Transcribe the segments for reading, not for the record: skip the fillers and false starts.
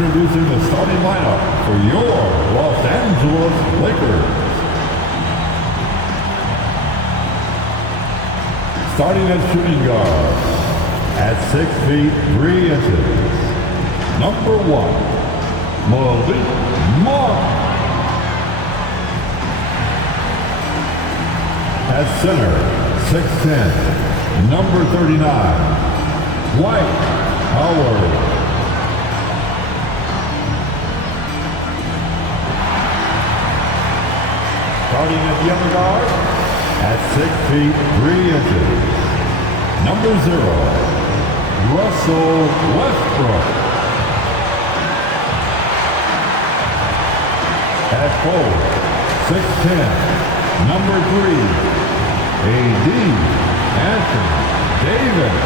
Introducing the starting lineup for your Los Angeles Lakers. Starting at shooting guard at 6 feet 3 inches. Number 1, Malik Monk. At center, 6'10", number 39, Dwight Howard. Starting at the other guard, at 6 feet 3 inches, number 0, Russell Westbrook. At forward, 6'10", number 3, Anthony Davis.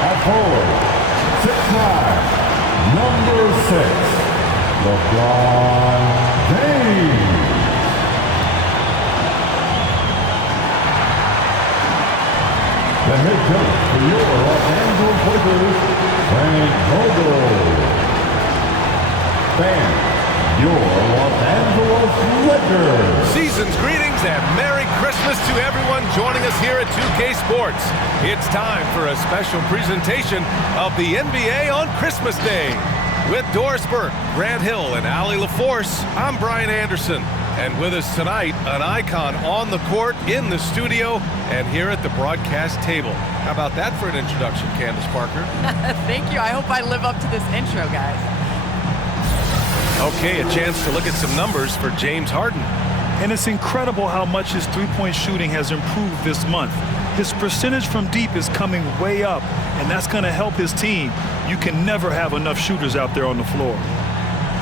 At forward, 6'9", number 6, LeBron James. The head coach for your Los Angeles Lakers, Frank Vogel. Fan, your Los Angeles Lakers. Season's greetings and Merry Christmas to everyone joining us here at 2K Sports. It's time for a special presentation of the NBA on Christmas Day. With Doris Burke, Grant Hill, and Allie LaForce, I'm Brian Anderson. And with us tonight, an icon on the court, in the studio, and here at the broadcast table. How about that for an introduction, Candace Parker? Thank you. I hope I live up to this intro, guys. Okay, a chance to look at some numbers for James Harden. And it's incredible how much his three-point shooting has improved this month. His percentage from deep is coming way up, and that's going to help his team. You can never have enough shooters out there on the floor.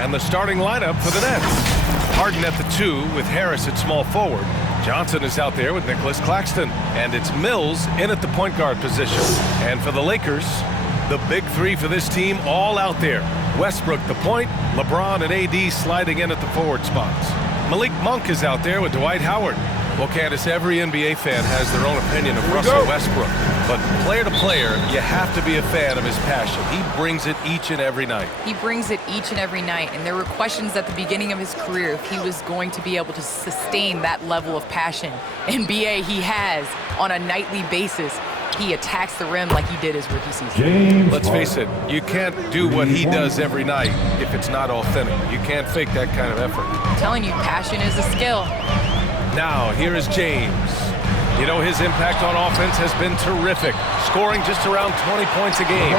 And the starting lineup for the Nets. Harden at the 2 with Harris at small forward. Johnson is out there with Nicholas Claxton. And it's Mills in at the point guard position. And for the Lakers, the big 3 for this team all out there. Westbrook the point, LeBron and AD sliding in at the forward spots. Malik Monk is out there with Dwight Howard. Well, Candace, every NBA fan has their own opinion of Russell Westbrook. But player to player, you have to be a fan of his passion. He brings it each and every night. He brings it each and every night. And there were questions at the beginning of his career if he was going to be able to sustain that level of passion. NBA, he has on a nightly basis. He attacks the rim like he did his rookie season. Let's face it, you can't do what he does every night if it's not authentic. You can't fake that kind of effort. I'm telling you, passion is a skill. Now, here is James. You know, his impact on offense has been terrific, scoring just around 20 points a game.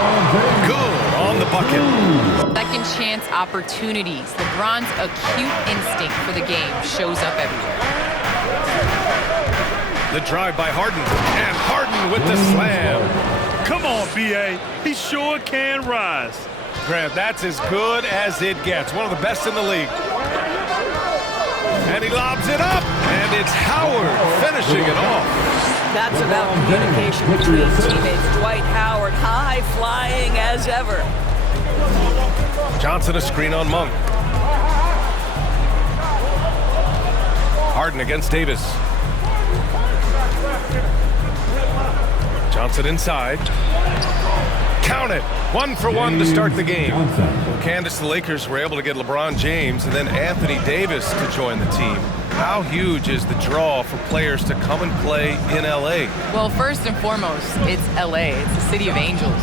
Good on the bucket. Second chance opportunities. LeBron's acute instinct for the game shows up everywhere. The drive by Harden, and Harden with the slam. Come on, B.A. He sure can rise. Grant, that's as good as it gets. One of the best in the league. And he lobs it up, and it's Howard finishing it off. That's about communication between teammates. Dwight Howard, high flying as ever. Johnson a screen on Monk. Harden against Davis. Johnson inside. Count it. 1 for 1 to start the game. Candace, the Lakers were able to get LeBron James and then Anthony Davis to join the team. How huge is the draw for players to come and play in L.A.? Well, first and foremost, it's L.A. It's the city of angels.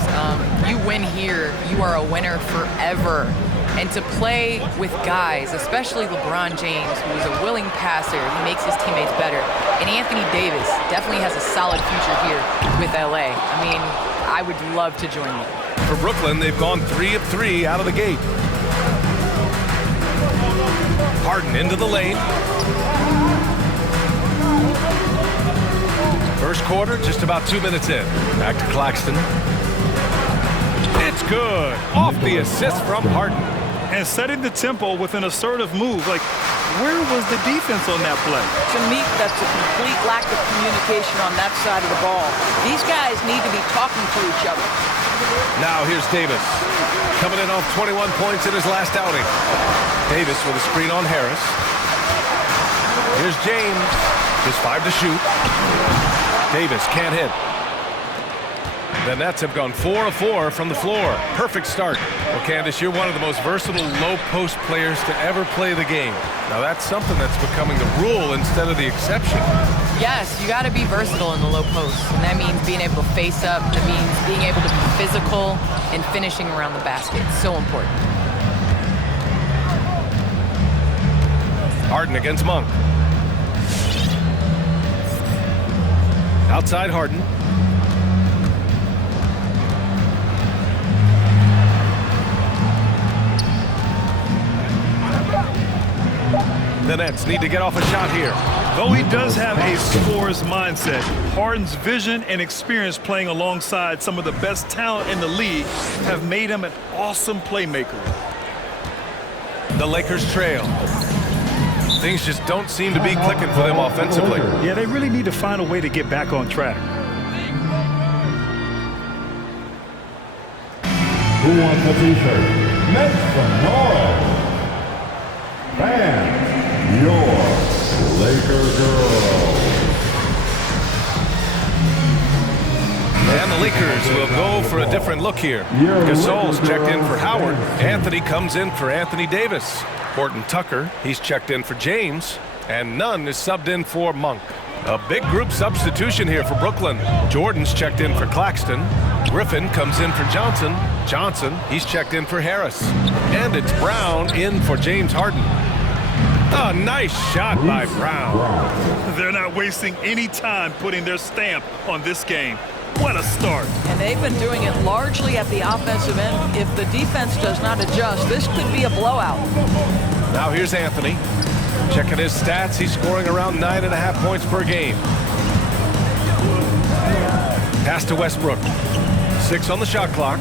You win here, you are a winner forever. And to play with guys, especially LeBron James, who is a willing passer, he makes his teammates better. And Anthony Davis definitely has a solid future here with L.A. I mean, I would love to join them. For Brooklyn, they've gone 3 of 3 out of the gate. Harden into the lane. First quarter, just about 2 minutes in. Back to Claxton. It's good. Off the assist from Harden. And setting the tempo with an assertive move. Like, where was the defense on that play? To me, that's a complete lack of communication on that side of the ball. These guys need to be talking to each other. Now here's Davis. Coming in off 21 points in his last outing. Davis with a screen on Harris. Here's James. Just 5 to shoot. Davis can't hit. The Nets have gone 4 of 4 from the floor. Perfect start. Well, Candace, you're one of the most versatile low-post players to ever play the game. Now, that's something that's becoming the rule instead of the exception. Yes, you got to be versatile in the low post, and that means being able to face up. That means being able to be physical and finishing around the basket. So important. Harden against Monk. Outside Harden. The Nets need to get off a shot here. Though he does have a scorer's mindset, Harden's vision and experience playing alongside some of the best talent in the league have made him an awesome playmaker. The Lakers trail. Things just don't seem to be clicking for them offensively. Yeah, they really need to find a way to get back on track. Who wants a t-shirt? Make some noise. Fans, your Laker girls. And the Lakers will go for a different look here. Gasol's checked in for Howard. Anthony comes in for Anthony Davis. Horton Tucker, he's checked in for James. And Nunn is subbed in for Monk. A big group substitution here for Brooklyn. Jordan's checked in for Claxton. Griffin comes in for Johnson. Johnson, he's checked in for Harris. And it's Brown in for James Harden. A nice shot by Brown. They're not wasting any time putting their stamp on this game. What a start. And they've been doing it largely at the offensive end. If the defense does not adjust, this could be a blowout. Now here's Anthony. Checking his stats, he's scoring around 9.5 points per game. Pass to Westbrook. 6 on the shot clock.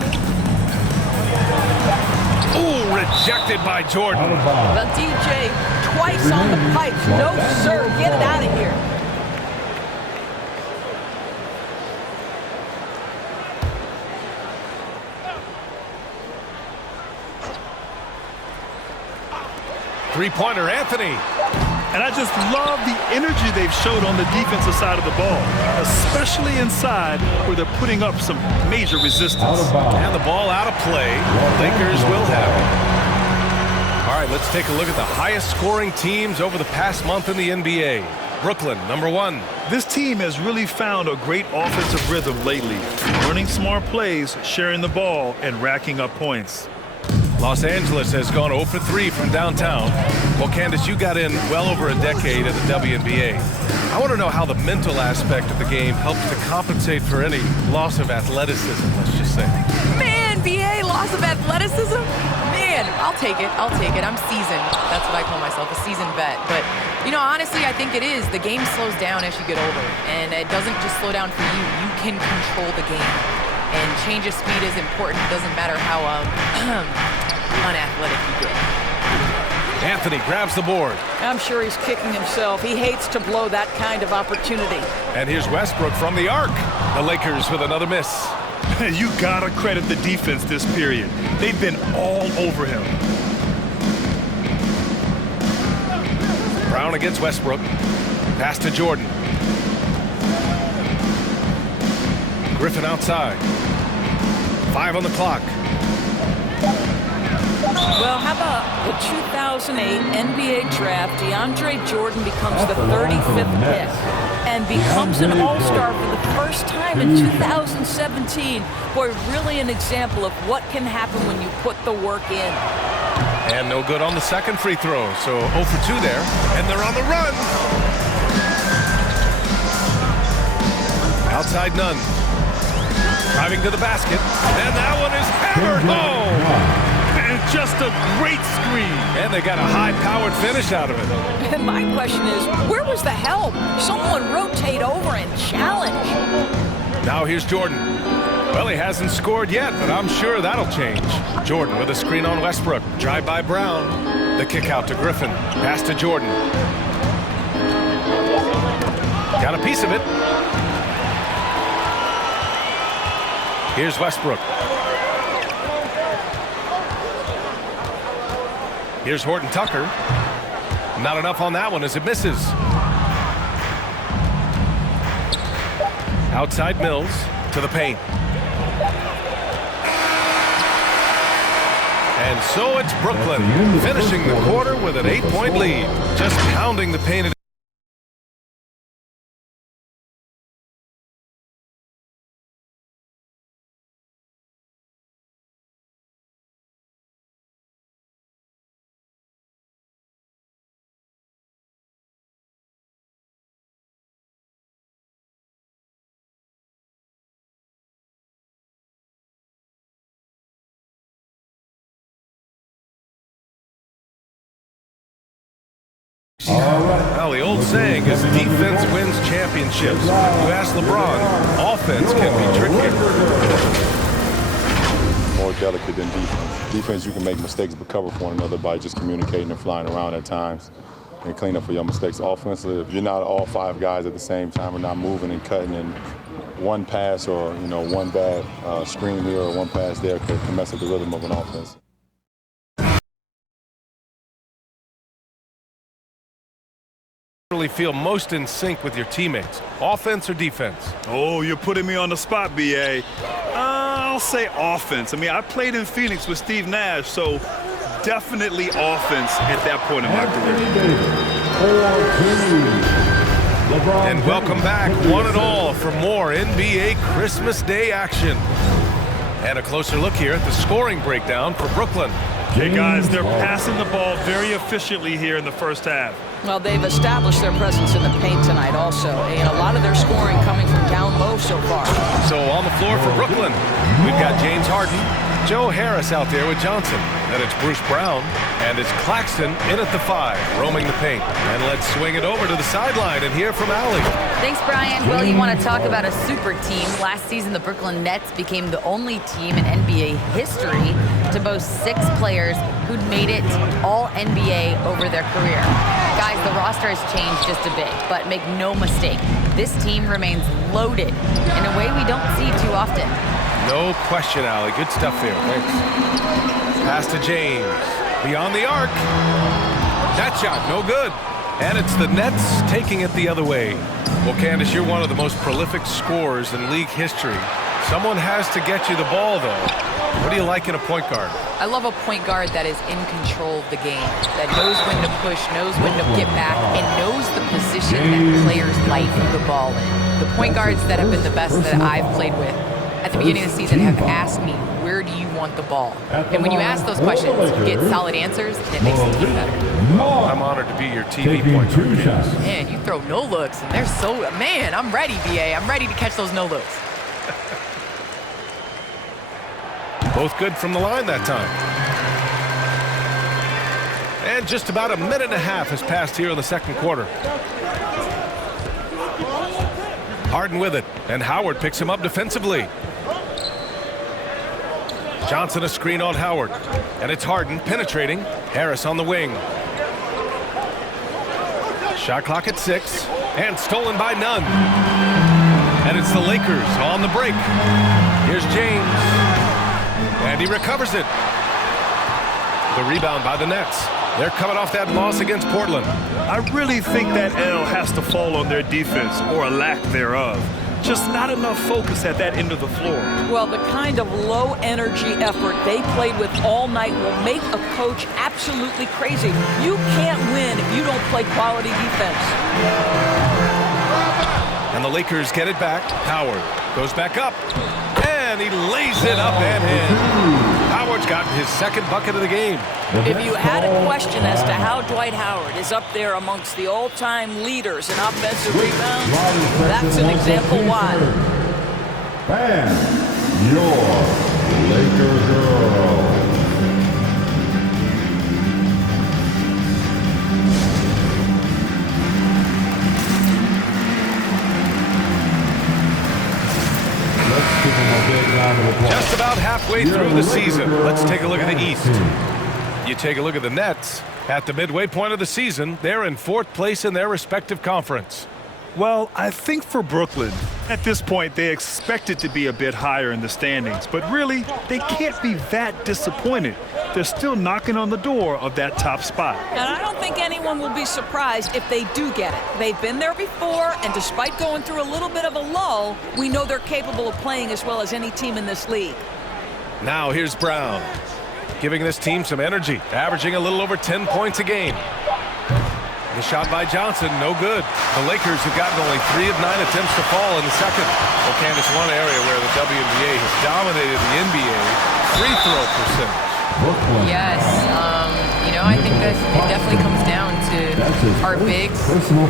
Ooh, rejected by Jordan. The DJ twice on the pipes. No, sir. Get it out of here. Three-pointer, Anthony. And I just love the energy they've showed on the defensive side of the ball, especially inside where they're putting up some major resistance. And the ball out of play. Lakers will have it. All right, let's take a look at the highest scoring teams over the past month in the NBA. Brooklyn, number 1. This team has really found a great offensive rhythm lately, running smart plays, sharing the ball, and racking up points. Los Angeles has gone 0 for 3 from downtown. Well, Candace, you got in well over a decade at the WNBA. I want to know how the mental aspect of the game helps to compensate for any loss of athleticism, let's just say. Man, BA, loss of athleticism? Man, I'll take it. I'll take it. I'm seasoned. That's what I call myself, a seasoned vet. But, you know, honestly, I think it is. The game slows down as you get older. And it doesn't just slow down for you. You can control the game. And change of speed is important. It doesn't matter how unathletic you get. Anthony grabs the board. I'm sure he's kicking himself. He hates to blow that kind of opportunity. And here's Westbrook from the arc. The Lakers with another miss. You gotta credit the defense this period. They've been all over him. Brown against Westbrook. Pass to Jordan. Griffin outside. 5 on the clock. Well, how about the 2008 NBA draft? DeAndre Jordan becomes the 35th pick and becomes an all-star for the first time in 2017. Boy, really an example of what can happen when you put the work in. And no good on the second free throw. So 0 for 2 there. And they're on the run. Outside Nunn. Driving to the basket. And that one is hammered home. And just a great screen. And they got a high-powered finish out of it. And my question is, where was the help? Someone rotate over and challenge. Now here's Jordan. Well, he hasn't scored yet, but I'm sure that'll change. Jordan with a screen on Westbrook. Drive by Brown. The kick out to Griffin. Pass to Jordan. Got a piece of it. Here's Westbrook. Here's Horton Tucker. Not enough on that one as it misses. Outside Mills to the paint. And so it's Brooklyn, finishing the quarter with an 8-point lead, just pounding the paint. Well, the old saying is defense wins championships. You ask LeBron, offense can be trickier. More delicate than defense. Defense, you can make mistakes but cover for one another by just communicating and flying around at times and clean up for your mistakes. Offensively, if you're not all 5 guys at the same time and not moving and cutting, and one pass or one bad screen here or one pass there can mess up the rhythm of an offense. Feel most in sync with your teammates, offense or defense? Oh, you're putting me on the spot, BA. I'll say offense. I mean, I played in Phoenix with Steve Nash, so definitely offense at that point in my career. And welcome back, one and all, for more NBA Christmas Day action. And a closer look here at the scoring breakdown for Brooklyn. Hey, guys, they're passing the ball very efficiently here in the first half. Well, they've established their presence in the paint tonight also, and a lot of their scoring coming from down low so far. So on the floor for Brooklyn, we've got James Harden, Joe Harris out there with Johnson. Then it's Bruce Brown, and it's Claxton in at the 5, roaming the paint. And let's swing it over to the sideline and hear from Allie. Thanks, Brian. Well, you want to talk about a super team. Last season, the Brooklyn Nets became the only team in NBA history to boast 6 players who'd made it all NBA over their career. Guys, the roster has changed just a bit, but make no mistake, this team remains loaded in a way we don't see too often. No question, Allie. Good stuff there. Thanks. Pass to James. Beyond the arc. That shot, no good. And it's the Nets taking it the other way. Well, Candace, you're one of the most prolific scorers in league history. Someone has to get you the ball, though. What do you like in a point guard? I love a point guard that is in control of the game, that knows when to push, knows when to get back, and knows the position that players like the ball in. The point guards that have been the best that I've played with at the beginning of the season have asked me, where do you want the ball? And when you ask those questions, you get solid answers, and it makes the team better. I'm honored to be your TV point guard. Man, you throw no looks, and they're so, man, I'm ready, BA. I'm ready to catch those no looks. Both good from the line that time. And just about a minute and a half has passed here in the second quarter. Harden with it, and Howard picks him up defensively. Johnson a screen on Howard, and it's Harden penetrating. Harris on the wing. Shot clock at 6, and stolen by none. And it's the Lakers on the break. Here's James, and he recovers it. The rebound by the Nets. They're coming off that loss against Portland. I really think that L has to fall on their defense, or a lack thereof. Just not enough focus at that end of the floor. Well, the kind of low-energy effort they played with all night will make a coach absolutely crazy. You can't win if you don't play quality defense. And the Lakers get it back. Howard goes back up, and he lays it up and in. Howard's gotten his second bucket of the game. If you had a question as to how Dwight Howard is up there amongst the all-time leaders in offensive rebounds, that's an example why. And your Laker girl. Just about halfway through the season. Let's take a look at the East. You take a look at the Nets. At the midway point of the season, they're in 4th place in their respective conference. Well, I think for Brooklyn, at this point, they expect it to be a bit higher in the standings. But really, they can't be that disappointed. They're still knocking on the door of that top spot. And I don't think anyone will be surprised if they do get it. They've been there before, and despite going through a little bit of a lull, we know they're capable of playing as well as any team in this league. Now here's Brown. giving this team some energy, averaging a little over 10 points a game. The shot by Johnson, no good. The Lakers have gotten only 3 of 9 attempts to fall in the second. Well, Candace, one area where the WNBA has dominated the NBA, free throw percentage. Yes, I think that it definitely comes down to our bigs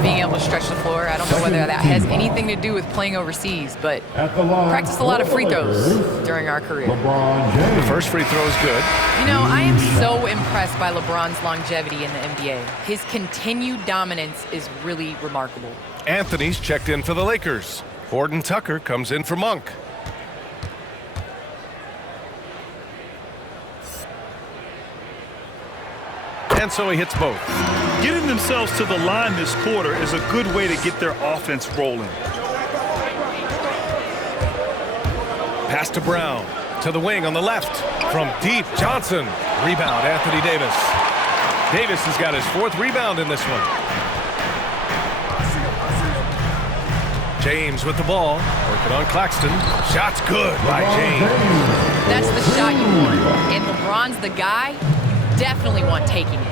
being able to stretch the floor. I don't know whether that has anything to do with playing overseas, but practiced a lot of free throws during our career. The first free throw is good. I am so impressed by LeBron's longevity in the NBA. His continued dominance is really remarkable. Anthony's checked in for the Lakers. Horton Tucker comes in for Monk. And so he hits both. Getting themselves to the line this quarter is a good way to get their offense rolling. Pass to Brown. To the wing on the left. From deep, Johnson. Rebound, Anthony Davis. Davis has got his 4th rebound in this one. James with the ball. Working on Claxton. Shot's good by James. That's the shot you want. And LeBron's the guy. Definitely want taking it.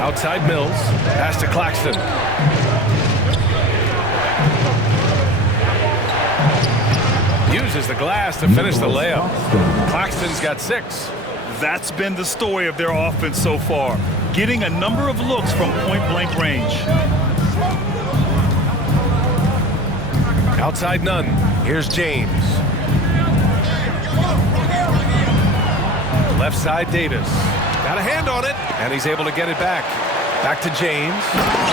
Outside Mills. Pass to Claxton. Uses the glass to finish the layup. Claxton's got 6. That's been the story of their offense so far, getting a number of looks from point-blank range. Outside none. Here's James. Left side Davis. Got a hand on it, and he's able to get it back. Back to James.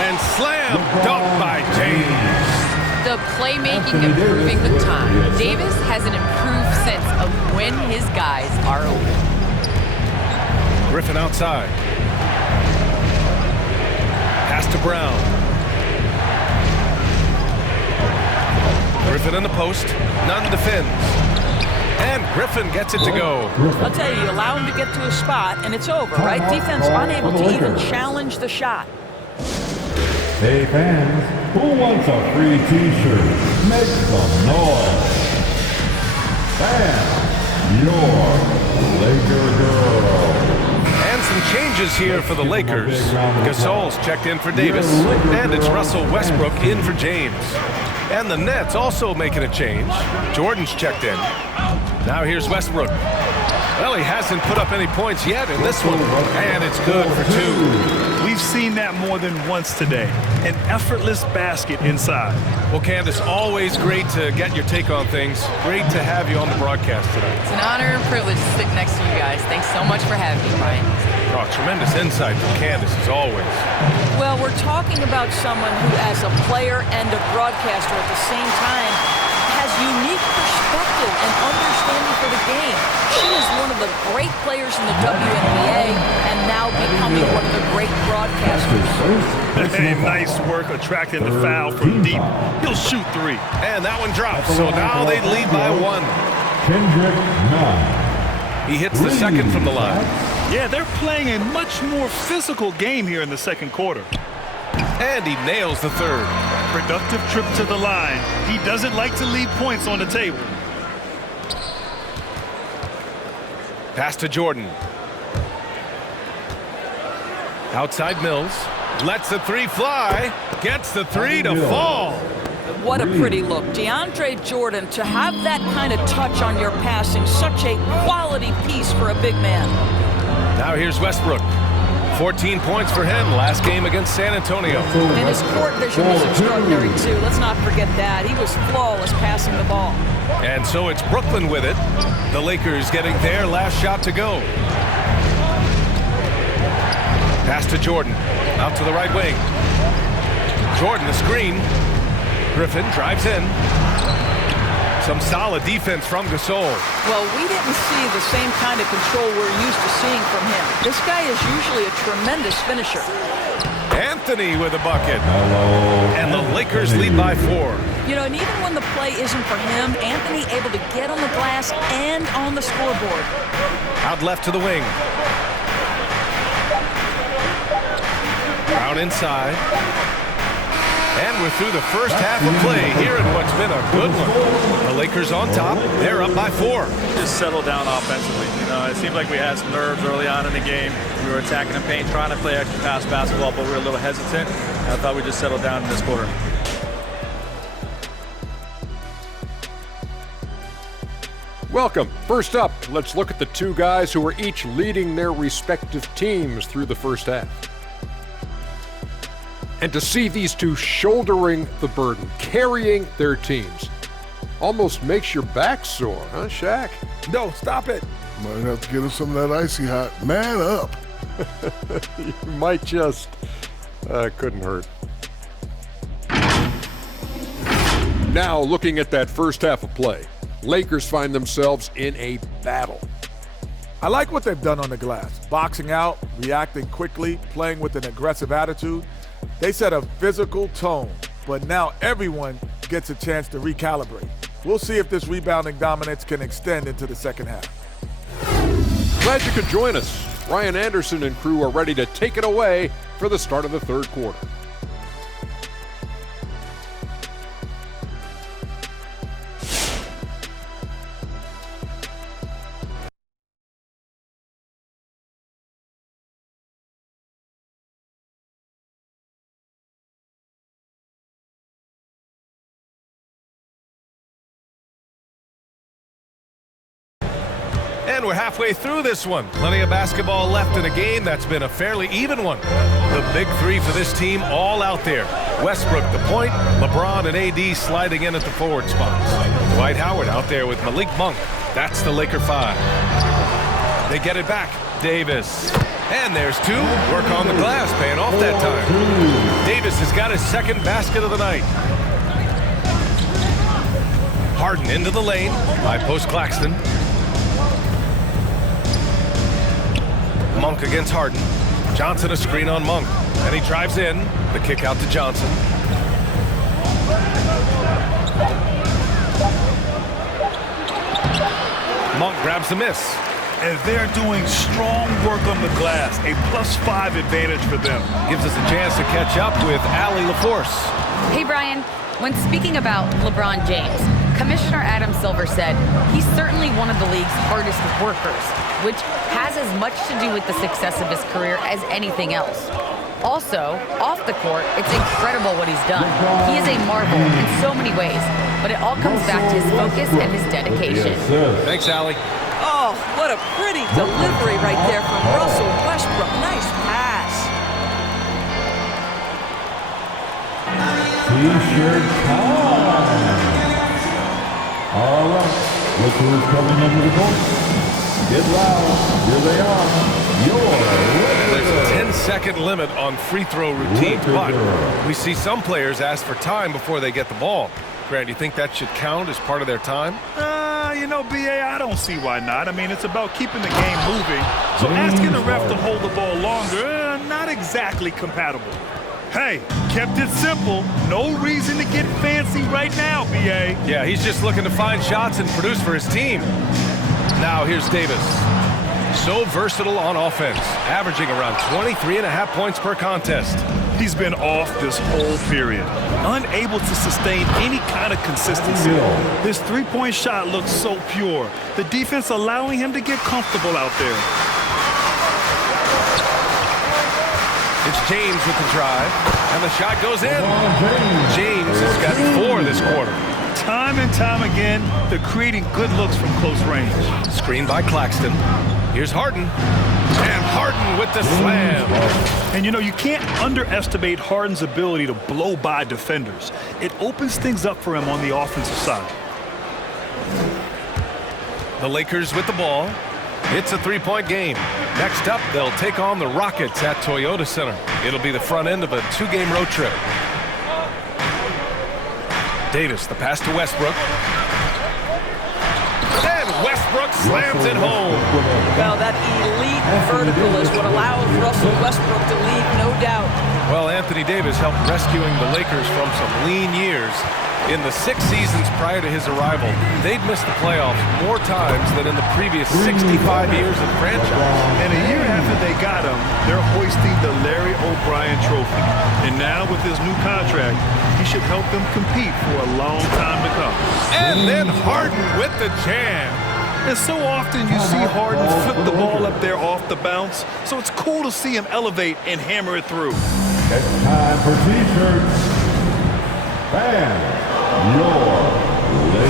And slam dunk by James. The playmaking improving with time. Davis has an improved sense of when his guys are open. Griffin outside. Pass to Brown. Griffin in the post. Nunn defends. And Griffin gets it to go. I'll tell you, allow him to get to a spot, and it's over, right? Defense unable to even challenge the shot. Hey fans, who wants a free t-shirt? Make some noise. Bam, your Laker girl. And some changes here for the Lakers. Gasol's checked in for Davis, and it's Russell Westbrook in for James. And the Nets also making a change. Jordan's checked in. Now here's Westbrook. Well, he hasn't put up any points yet in this one, and it's good for 2. We've seen that more than once today. An effortless basket inside. Well, Candace, always great to get your take on things. Great to have you on the broadcast tonight. It's an honor and privilege to sit next to you guys. Thanks so much for having me, Brian. Oh, tremendous insight from Candace, as always. Well, we're talking about someone who, as a player and a broadcaster at the same time, has unique perspective and understanding for the game. She is one of the great players in the WNBA and now becoming one of the great broadcasters. Hey, nice work attracting the foul from deep. He'll shoot 3. And that one drops, so now they lead by 1. Kendrick Nunn. He hits the second from the line. Yeah, they're playing a much more physical game here in the second quarter. And he nails the third. Productive trip to the line. He doesn't like to leave points on the table. Pass to Jordan. Outside Mills. Lets the 3 fly. Gets the 3 to fall. What a pretty look. DeAndre Jordan, to have that kind of touch on your passing, such a quality piece for a big man. Now here's Westbrook. 14 points for him last game against San Antonio. And his court vision was extraordinary, too. Let's not forget that. He was flawless passing the ball. And so it's Brooklyn with it. The Lakers getting their last shot to go. Pass to Jordan. Out to the right wing. Jordan, the screen. Griffin drives in. Some solid defense from Gasol. Well, we didn't see the same kind of control we're used to seeing from him. This guy is usually a tremendous finisher. Anthony with a bucket. And the Lakers lead by 4. You know, and even when the play isn't for him, Anthony able to get on the glass and on the scoreboard. Out left to the wing. Brown inside. And we're through the first half of play here in what's been a good one. The Lakers on top. They're up by 4. Just settle down offensively. You know, it seemed like we had some nerves early on in the game. We were attacking the paint, trying to play extra pass basketball, but we were a little hesitant. I thought we just settled down in this quarter. Welcome. First up, let's look at the two guys who are each leading their respective teams through the first half. And to see these two shouldering the burden, carrying their teams, almost makes your back sore, huh, Shaq? No, stop it. Might have to get him some of that icy hot. Man up. You might just. Couldn't hurt. Now, looking at that first half of play, Lakers find themselves in a battle. I like what they've done on the glass. Boxing out, reacting quickly, playing with an aggressive attitude. They set a physical tone, but now everyone gets a chance to recalibrate. We'll see if this rebounding dominance can extend into the second half. Glad you could join us. Ryan Anderson and crew are ready to take it away for the start of the third quarter. And we're halfway through this one. Plenty of basketball left in a game that's been a fairly even one. The big three for this team all out there. Westbrook the point, LeBron and AD sliding in at the forward spots. Dwight Howard out there with Malik Monk. That's the Laker 5. They get it back. Davis. And there's 2. Work on the glass, paying off that time. Davis has got his second basket of the night. Harden into the lane by post Claxton. Monk against Harden. Johnson a screen on Monk. And he drives in. The kick out to Johnson. Monk grabs the miss. And they're doing strong work on the glass. A +5 advantage for them. Gives us a chance to catch up with Allie LaForce. Hey, Brian, when speaking about LeBron James, Commissioner Adam Silver said he's certainly one of the league's hardest workers, which has as much to do with the success of his career as anything else. Also, off the court, it's incredible what he's done. He is a marvel in so many ways, but it all comes back to his focus and his dedication. Thanks, Allie. Oh, what a pretty delivery right there from Russell Westbrook. Nice pass. T-shirt time. All right, look who's coming into the court. Get loud. Here they are. There's a 10-second limit on free throw routines, but we see some players ask for time before they get the ball. Grant, do you think that should count as part of their time? You know, B.A., I don't see why not. I mean, it's about keeping the game moving. So asking the ref to hold the ball longer, not exactly compatible. Hey, kept it simple. No reason to get fancy right now, B.A. Yeah, he's just looking to find shots and produce for his team. Now here's Davis. So versatile on offense, averaging around 23.5 points per contest. He's been off this whole period, unable to sustain any kind of consistency. His three-point shot looks so pure. The defense allowing him to get comfortable out there. It's James with the drive, and the shot goes in. James has got 4 this quarter. Time and time again, they're creating good looks from close range. Screen by Claxton. Here's Harden. And Harden with the slam. And you know, you can't underestimate Harden's ability to blow by defenders. It opens things up for him on the offensive side. The Lakers with the ball. It's a 3-point game. Next up, they'll take on the Rockets at Toyota Center. It'll be the front end of a 2-game road trip. Davis, the pass to Westbrook. And Westbrook Westbrook slams it home. Well, that elite vertical is what allows Russell Westbrook to lead, no doubt. Well, Anthony Davis helped rescuing the Lakers from some lean years. In the 6 seasons prior to his arrival, they'd missed the playoffs more times than in the previous 65 years of franchise. And a year after they got him, they're hoisting the Larry O'Brien Trophy. And now with his new contract, he should help them compete for a long time to come. And then Harden with the jam. And so often you see Harden flip the ball up there off the bounce, so it's cool to see him elevate and hammer it through. It's time for T-shirts. Fans,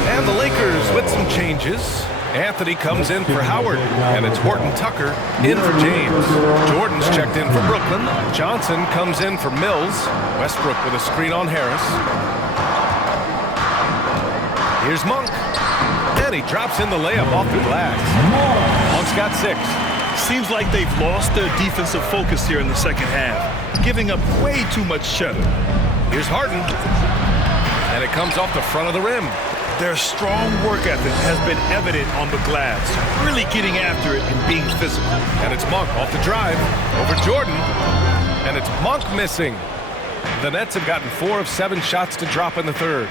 and the Lakers with some changes. Anthony comes in for Howard, and it's Horton Tucker in for James. Jordan's checked in for Brooklyn. Johnson comes in for Mills. Westbrook with a screen on Harris. Here's Monk. And he drops in the layup off the glass. Monk's got 6. Seems like they've lost their defensive focus here in the second half, giving up way too much cheddar. Here's Harden. And it comes off the front of the rim. Their strong work ethic has been evident on the glass, really getting after it and being physical. And it's Monk off the drive over Jordan. And it's Monk missing. The Nets have gotten 4 of 7 shots to drop in the third.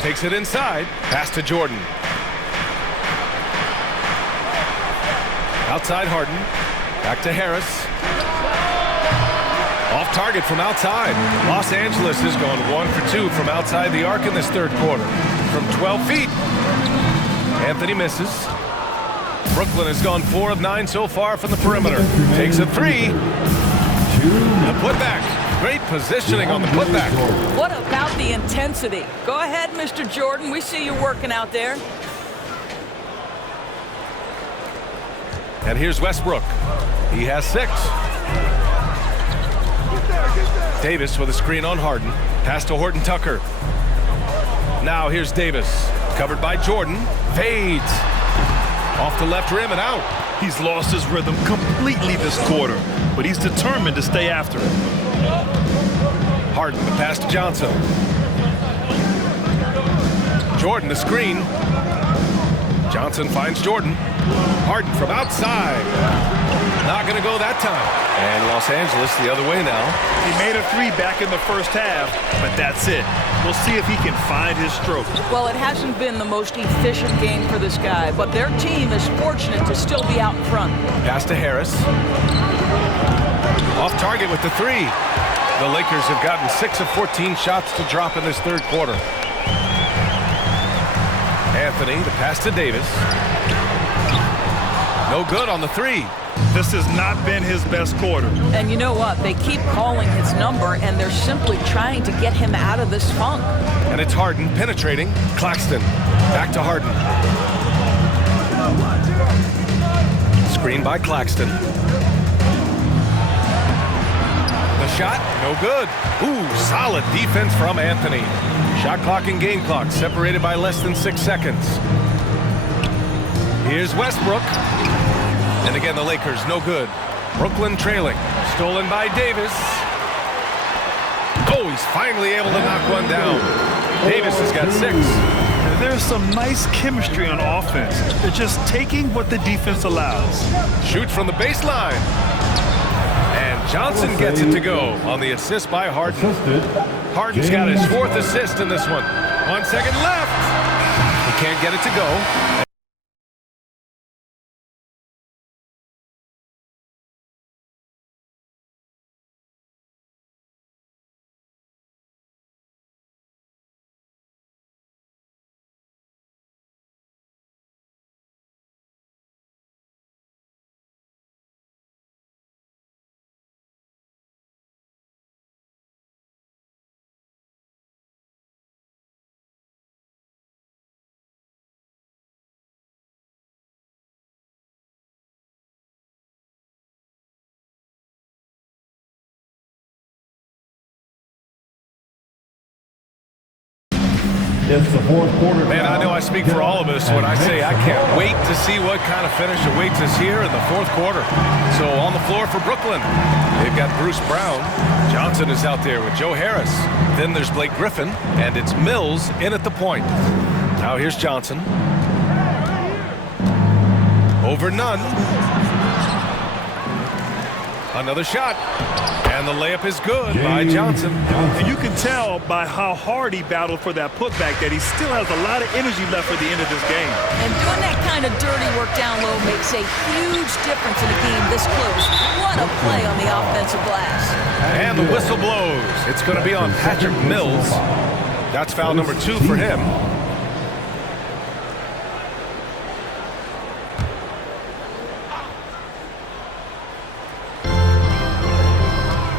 Takes it inside. Pass to Jordan. Outside Harden. Back to Harris. Off target from outside. Los Angeles has gone 1 for 2 from outside the arc in this third quarter. From 12 feet. Anthony misses. Brooklyn has gone 4 of 9 so far from the perimeter. Takes a 3. The putback. Great positioning on the putback. What about the intensity? Go ahead, Mr. Jordan. We see you working out there. And here's Westbrook. He has 6. Davis with a screen on Harden. Pass to Horton Tucker. Now here's Davis. Covered by Jordan. Fades. Off the left rim and out. He's lost his rhythm completely this quarter, but he's determined to stay after it. Harden, the pass to Johnson. Jordan, the screen. Johnson finds Jordan. Harden from outside. Not going to go that time. And Los Angeles the other way now. He made a 3 back in the first half, but that's it. We'll see if he can find his stroke. Well, it hasn't been the most efficient game for this guy, but their team is fortunate to still be out in front. Pass to Harris. Off target with the 3. The Lakers have gotten 6 of 14 shots to drop in this third quarter. Anthony, the pass to Davis. No good on the 3. This has not been his best quarter. And you know what? They keep calling his number, and they're simply trying to get him out of this funk. And it's Harden penetrating. Claxton. Back to Harden. Screen by Claxton. The shot, no good. Ooh, solid defense from Anthony. Shot clock and game clock separated by less than 6 seconds. Here's Westbrook. And again, the Lakers, no good. Brooklyn trailing. Stolen by Davis. Oh, he's finally able to knock one down. Davis has got 6. There's some nice chemistry on offense. They're just taking what the defense allows. Shoot from the baseline. And Johnson gets it to go on the assist by Harden. Harden's got his 4th assist in this one. 1 second left. He can't get it to go. It's the fourth quarter. Man, I know I speak for all of us when I say I can't wait to see what kind of finish awaits us here in the fourth quarter. So on the floor for Brooklyn, they've got Bruce Brown. Johnson is out there with Joe Harris. Then there's Blake Griffin, and it's Mills in at the point. Now here's Johnson. Over Nunn. Another shot. And the layup is good by Johnson. And you can tell by how hard he battled for that putback that he still has a lot of energy left for the end of this game. And doing that kind of dirty work down low makes a huge difference in a game this close. What a play on the offensive glass. And the whistle blows. It's going to be on Patrick Mills. That's foul number 2 for him.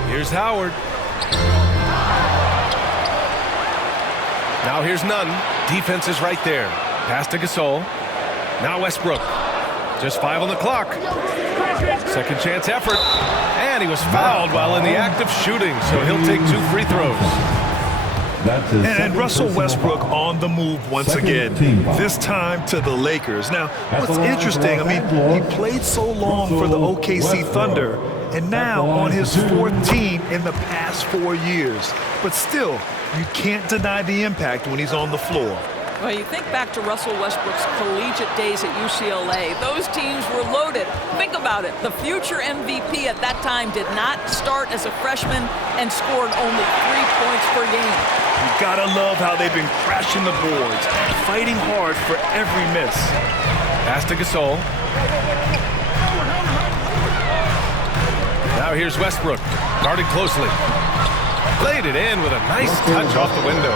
Here's Howard. Now here's Nunn. Defense is right there. Pass to Gasol. Now Westbrook. Just 5 on the clock. Second chance effort. And he was fouled while in the act of shooting, so he'll take 2 free throws. And Russell Westbrook on the move once again, this time to the Lakers. Now, what's interesting, I mean, he played so long for the OKC Thunder, and now on his 4th team in the past 4 years. But still, you can't deny the impact when he's on the floor. Well, you think back to Russell Westbrook's collegiate days at UCLA. Those teams were loaded. Think about it. The future MVP at that time did not start as a freshman and scored only 3 points per game. You gotta love how they've been crashing the boards, fighting hard for every miss. Pass to Gasol. Now here's Westbrook, guarded closely. Played it in with a nice touch off the window.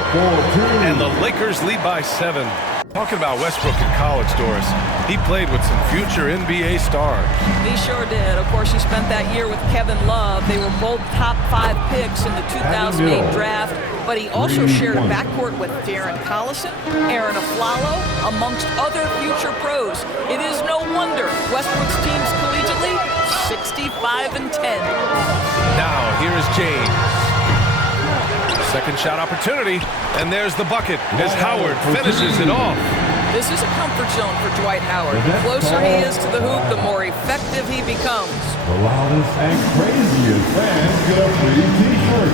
And the Lakers lead by 7. Talking about Westbrook in college, Doris, he played with some future NBA stars. He sure did. Of course, he spent that year with Kevin Love. They were both top 5 picks in the 2008 draft. But he also shared a backcourt with Darren Collison, Aaron Aflalo, amongst other future pros. It is no wonder Westbrook's teams collegiately 65-10. Now here is James. Second shot opportunity, and there's the bucket as Howard finishes it off. This is a comfort zone for Dwight Howard. The closer he is to the hoop, the more effective he becomes. The loudest and craziest fans get a free t-shirt.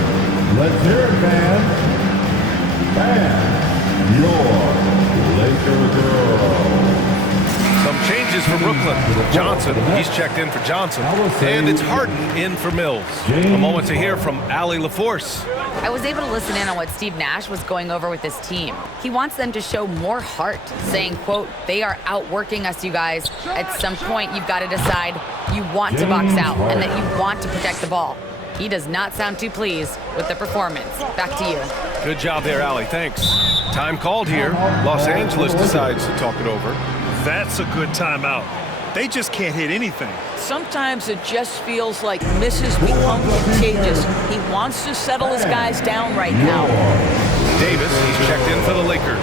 Let's hear it, fans. And your Laker girl. Some changes for Brooklyn. Johnson, he's checked in for Johnson. And it's Harden in for Mills. A moment to hear from Allie LaForce. I was able to listen in on what Steve Nash was going over with this team. He wants them to show more heart, saying, quote, they are outworking us, you guys. At some point, you've got to decide you want to box out and that you want to protect the ball. He does not sound too pleased with the performance. Back to you. Good job there, Allie. Thanks. Time called here. Los Angeles decides to talk it over. That's a good timeout. They just can't hit anything. Sometimes it just feels like misses become contagious. He wants to settle his guys down right now. Davis, he's checked in for the Lakers.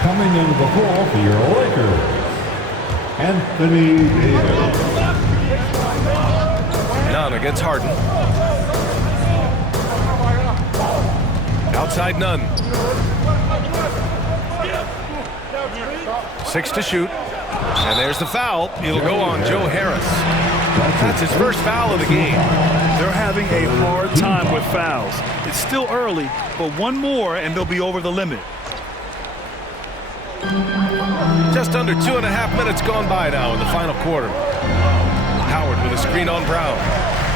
Coming in the floor for your Lakers, Anthony Davis. Nunn against Harden. Outside Nunn. 6 to shoot. And there's the foul. It'll go on Joe Harris. That's his first foul of the game. They're having a hard time with fouls. It's still early, but one more and they'll be over the limit. Just under 2.5 minutes gone by now in the final quarter. Howard with a screen on Brown.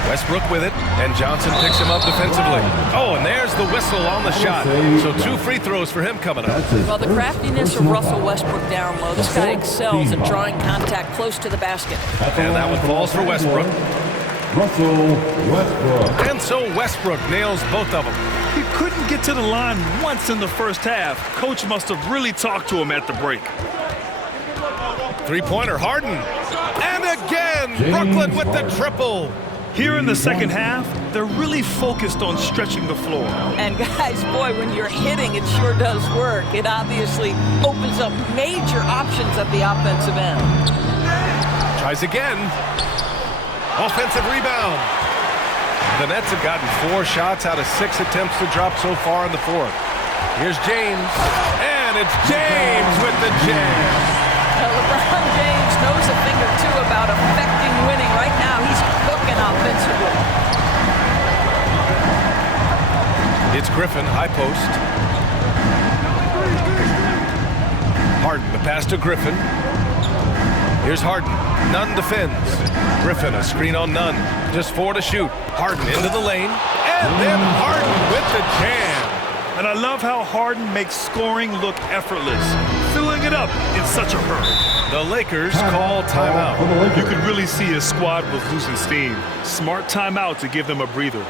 Westbrook with it, and Johnson picks him up defensively. Oh, and there's the whistle on the shot. So 2 free throws for him coming up. Well, the craftiness of Russell Westbrook down low. This guy excels at drawing contact close to the basket. And that one falls for Westbrook. Russell Westbrook. And so Westbrook nails both of them. He couldn't get to the line once in the first half. Coach must have really talked to him at the break. Three-pointer, Harden. And again, Brooklyn with the triple. Here in the second half, they're really focused on stretching the floor. And guys, boy, when you're hitting, it sure does work. It obviously opens up major options at the offensive end. Tries again. Offensive rebound. The Nets have gotten 4 shots out of 6 attempts to drop so far in the fourth. Here's James. And it's James with the jam. LeBron James knows a thing or two about affecting winning. Right now, he's cooking offensively. It's Griffin, high post. Harden, the pass to Griffin. Here's Harden. Nunn defends. Griffin, a screen on Nunn. Just 4 to shoot. Harden into the lane. And then Harden with the jam. And I love how Harden makes scoring look effortless, filling it up in such a hurry. The Lakers call timeout. You could really see his squad was losing steam. Smart timeout to give them a breather.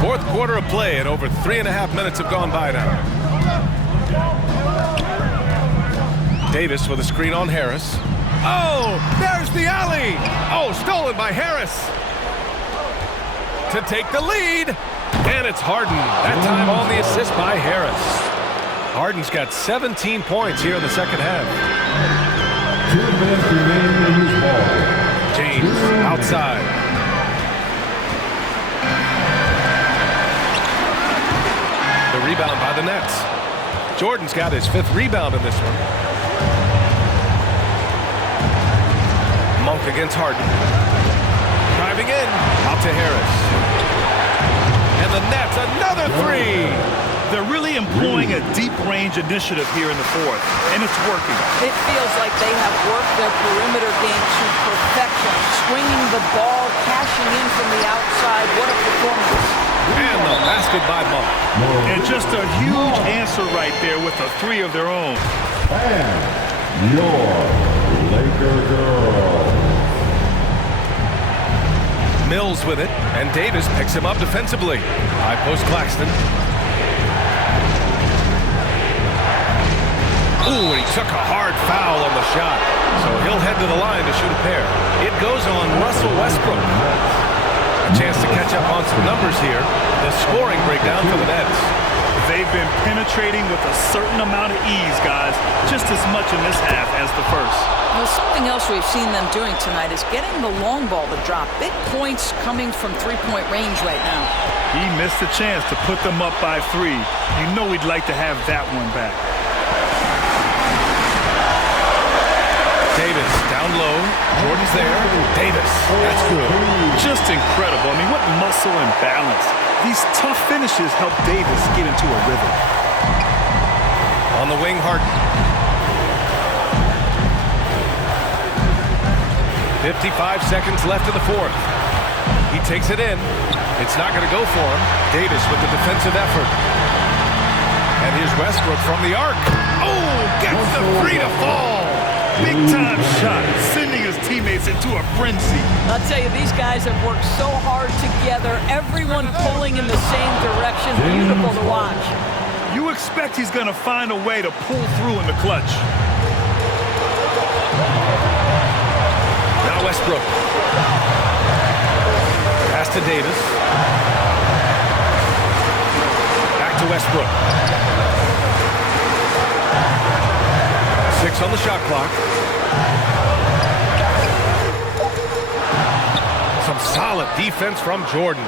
Fourth quarter of play, and over 3.5 minutes have gone by now. Davis with a screen on Harris. Oh, there's the alley. Oh, stolen by Harris. To take the lead. And it's Harden. That time on the assist by Harris. Harden's got 17 points here in the second half. 2 minutes remaining in this ball. James outside. The rebound by the Nets. Jordan's got his 5th rebound in this one. Monk against Harden. Driving in. Out to Harris. And the Nets, another 3. They're really employing a deep range initiative here in the fourth, and it's working. It feels like they have worked their perimeter game to perfection, swinging the ball, cashing in from the outside. What a performance. And the basket by Monk. And just a huge answer right there with a 3 of their own. And your Laker girls. Mills with it, and Davis picks him up defensively. High post Claxton. Ooh, and he took a hard foul on the shot. So he'll head to the line to shoot a pair. It goes on Russell Westbrook. A chance to catch up on some numbers here. The scoring breakdown for the Nets. They've been penetrating with a certain amount of ease, guys, just as much in this half as the first. Well, something else we've seen them doing tonight is getting the long ball to drop. Big points coming from three-point range right now. He missed a chance to put them up by 3. You know he'd like to have that one back. Davis down low. Jordan's there. Davis. That's good. Just incredible. I mean, what muscle and balance. These tough finishes help Davis get into a rhythm. On the wing, Harden. 55 seconds left in the fourth. He takes it in. It's not going to go for him. Davis with the defensive effort. And here's Westbrook from the arc. Oh, gets the 3 to fall. Big-time shot, sending his teammates into a frenzy. I'll tell you, these guys have worked so hard together, everyone pulling in the same direction. Beautiful to watch. You expect he's going to find a way to pull through in the clutch. Now Westbrook. Pass to Davis. Back to Westbrook. 6 on the shot clock. Some solid defense from Jordan.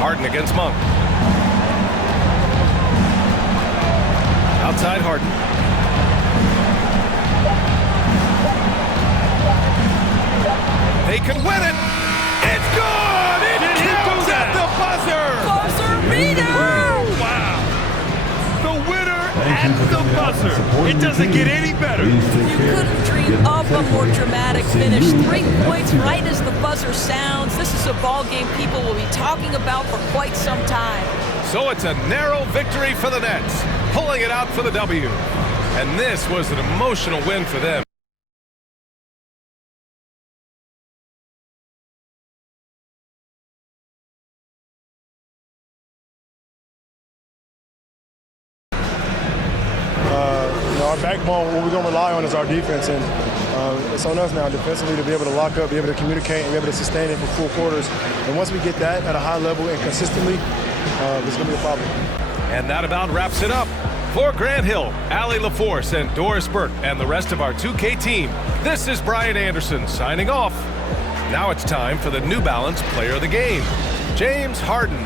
Harden against Monk. Outside Harden. They can win it. It's good. It counts at the buzzer. Buzzer beater. Wow. The winner at the buzzer. It doesn't get any better. You couldn't dream of a more dramatic finish. 3 points right as the buzzer sounds. This is a ball game people will be talking about for quite some time. So it's a narrow victory for the Nets, pulling it out for the W. And this was an emotional win for them. Our backbone, what we're going to rely on is our defense, and it's on us now defensively to be able to lock up, be able to communicate, and be able to sustain it for full quarters. And once we get that at a high level and consistently, it's going to be a problem. And that about wraps it up. For Grant Hill, Allie LaForce, and Doris Burke, and the rest of our 2K team, this is Brian Anderson signing off. Now it's time for the New Balance Player of the Game, James Harden.